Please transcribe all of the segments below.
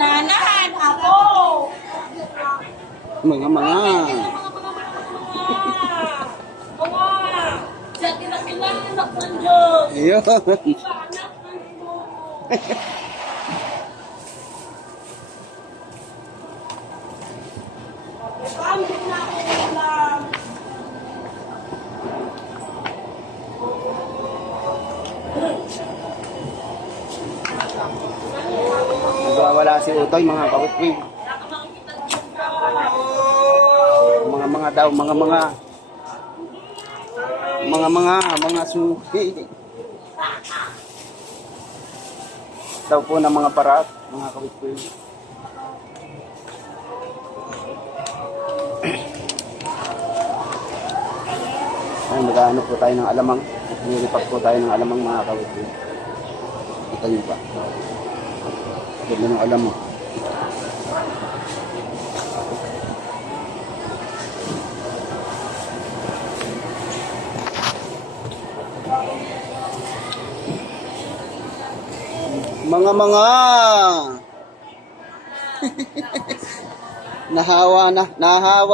Nanahan ako. Mga Sa kinakilala ng Diyos. Ayun. Anak ng Diyos. Pambit na ako ulam. Nagwawala si Utoy, mga kawitwig. Mga daw, mga suki. Daw po ng mga parat, mga kawitwig. Ay, mag-ano po tayo ng alamang. Nilipat po tayo ng alamang, mga kawitwig. Kita niyo ba? Ganda ng alam mo. Mga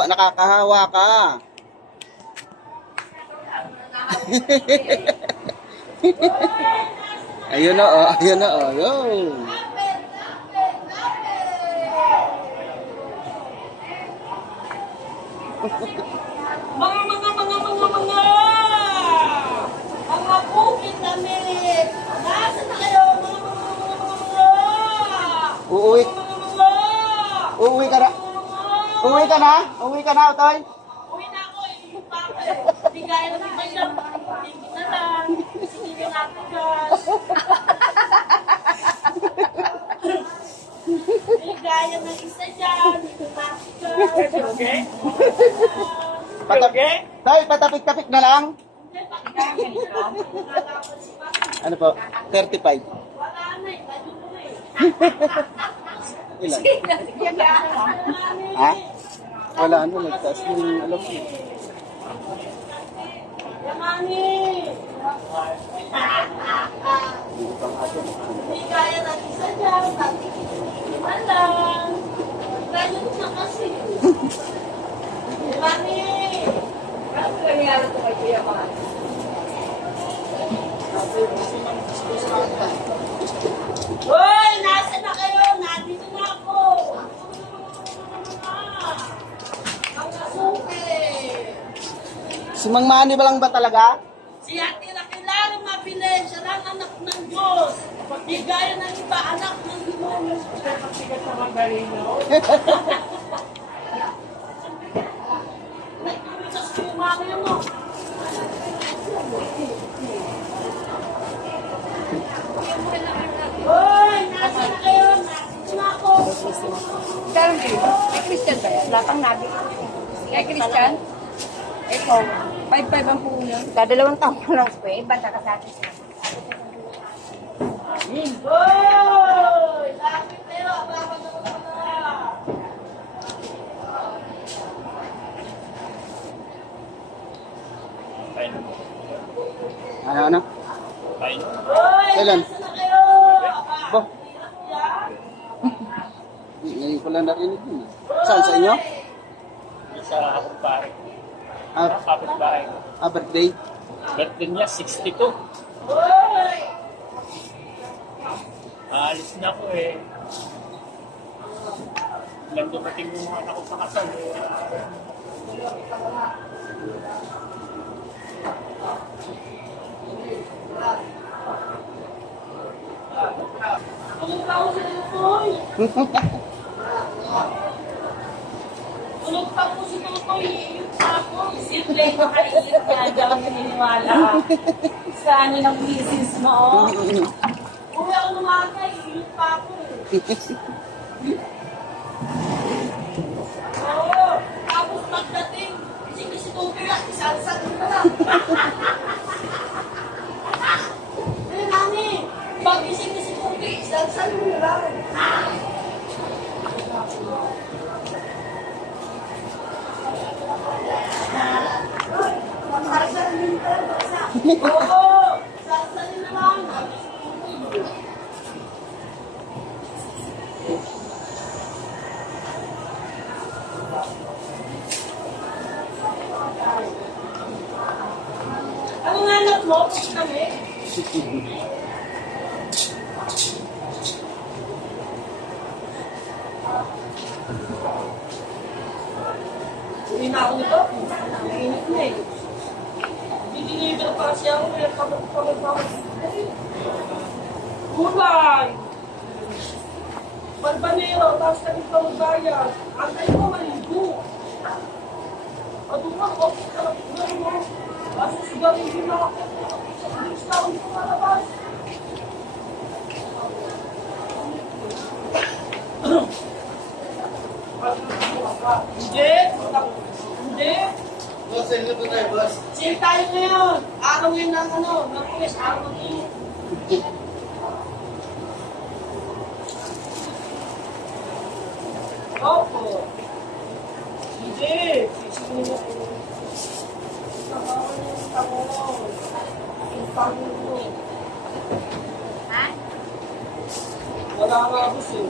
nakakahawa ka. Ayun na oh, ayun na oh. Yo. Mga bukid na merit. Nasaan na kayo? Uuwi. Uuwi ka na. Uuwi ka na? Uuwi ka na, Utoy? Uwi na ako. Iinom pa ako. Hindi kaya ng iba siya. Hindi na lang. Sige natin, guys. Hindi kaya ng isa dyan. Hindi natin, guys. Okay? Toy, patapik-tapik na lang. Ano po? 35. Wala na eh. Lalo mo eh. Ilan? Ha? Wala ano, nagtaas yung alam mo. Yamani! Hindi kaya ng isa dyan. Iman lang. Ganyan na kasi. Yamani! Ano nangyari ko kay Kuya Mahal? Hoy! Nasa na kayo? Nandito na ako! Ang nasuki! Si Mang Manny ba lang ba talaga? Si Ate Raquel mabilis, siya lang anak ng Diyos. Di gaya ng iba, anak ng demonyo. Sigat sa Mandarino. Nagtuloy sa sumama mo. Hoy, nasa na kayo? Nasa na ako. Kaya may Christian ba yan? Latang nabi. Kaya Christian? Ito. 5-5 ang puno yun. Dadalawang taon ko lang po eh. Banta ka sa atin. Hoy! Lapit kayo, ababag ako na. Ano? Hoy, Kailan? nasa na kayo? Bo? Ngayon ko lang narinig yun. Saan sa inyo? Sa kapitbahay. Ah, Kapitbahay ko. birthday? Birthday niya, 62. Hoy! Aalis na ako eh. Ilang dumating yung mga anak ko sa kasal eh. Tulog pa ako sa tutoy. Tulog pa ako sa tutoy. Iyot pa ako. Simple ko kainit ka. Diyan ka pininiwala. Sa ano ng misis mo. Uwi ako numakay. Iyot pa ako. Oo. Tapos pagdating, sige si tutoy lang. Isalsal mo na lang. Eh, nani. Pag-ising ni si tutoy, isalsal mo na lang. Oo! Sasalin na lang! Uwi na ako nito. Nainit na eh. Dideliver pa kasi ako. Kaya kamag-kamag. Gulay! Balbanero, tapos naging pamagbayad. Antay mo, maligo. Aduman, okay ka lang. Gano'n mo. Kasi sigarin din ako. Bilis na akong pumalabas. Hindi. Hindi. Boss, send na po tayo, boss. Sale tayo ngayon. Araw ngayon ng ano, ng pulis, araw ng init. Opo. Hindi. Sisingin mo po. Tamawan niyo yung tangon. Yung tangon mo. Ha? Wala nga boss eh.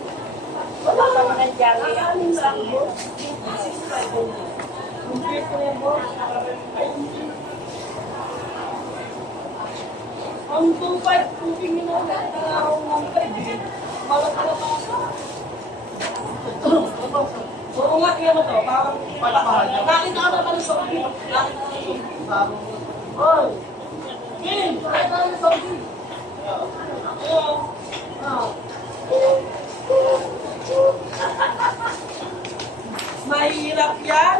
Wala ka mo ng jari. Ano lang boss? Hindi ko yan boss. Ay, hindi. Ang 2.5 tubig nyo na ako ng 5 eh. Malakalabasan. Oo nga, kaya mo to. Parang palakal. Kain na ka naman sa ulit. Kain na ka naman. Oy! Kim! Kain na naman sa ulit. Ayun. Mahirap yan.